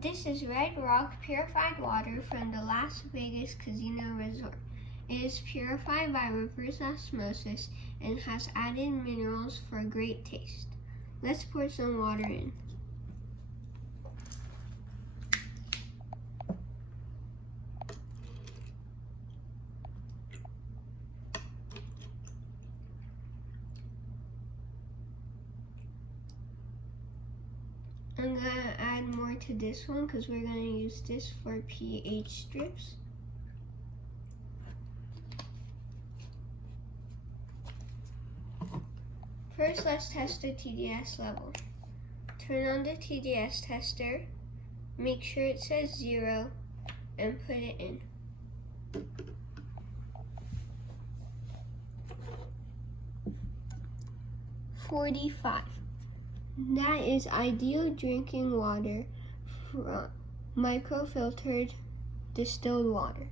This is red rock purified water from the Las Vegas Casino Resort. It is purified by reverse osmosis and has added minerals for great taste. Let's pour some water in. I'm going to add more to this one because we're going to use this for pH strips. First, let's test the TDS level. Turn on the TDS tester, make sure it says 0, and put it in. .45. That is ideal drinking water from microfiltered distilled water.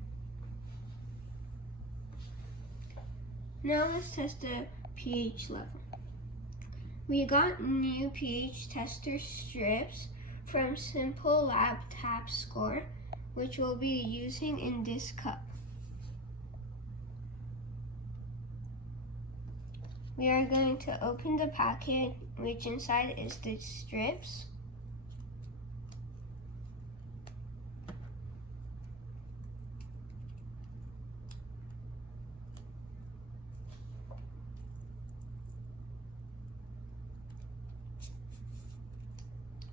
Now let's test the pH level. We got new pH tester strips from Simple Lab Tap Score, which we'll be using in this cup. We are going to open the packet, which inside is the strips.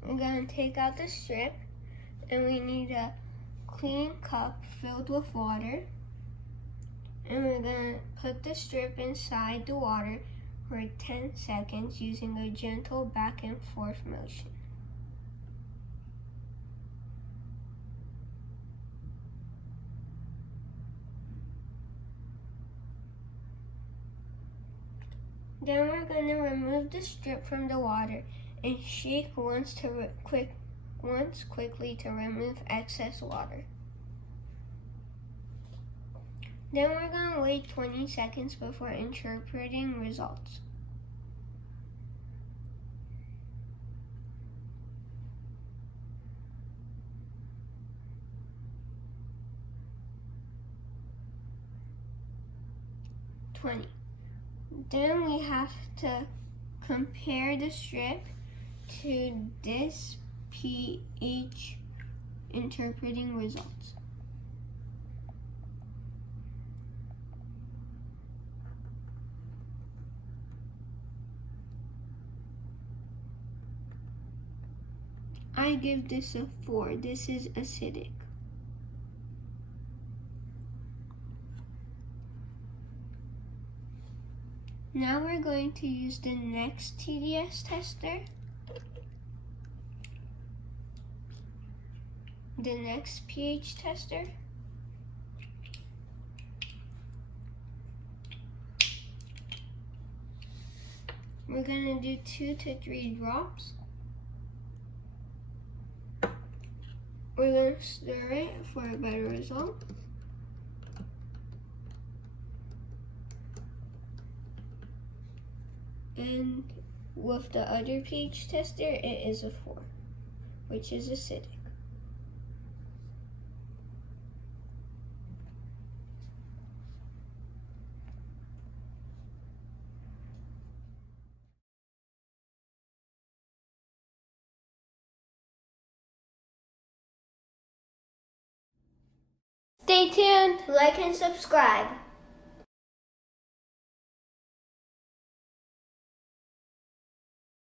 We're going to take out the strip, and we need a clean cup filled with water. And we're going to put the strip inside the water for 10 seconds using a gentle back and forth motion. Then we're going to remove the strip from the water and shake once quickly to remove excess water. Then we're going to wait 20 seconds before interpreting results. Then we have to compare the strip to this pH interpreting results. I give this a 4. This is acidic. Now we're going to use the next TDS tester. The next pH tester. We're going to do 2 to 3 drops. We're going to stir it for a better result. And with the other pH tester, it is a 4, which is acidic. Stay tuned, like and subscribe.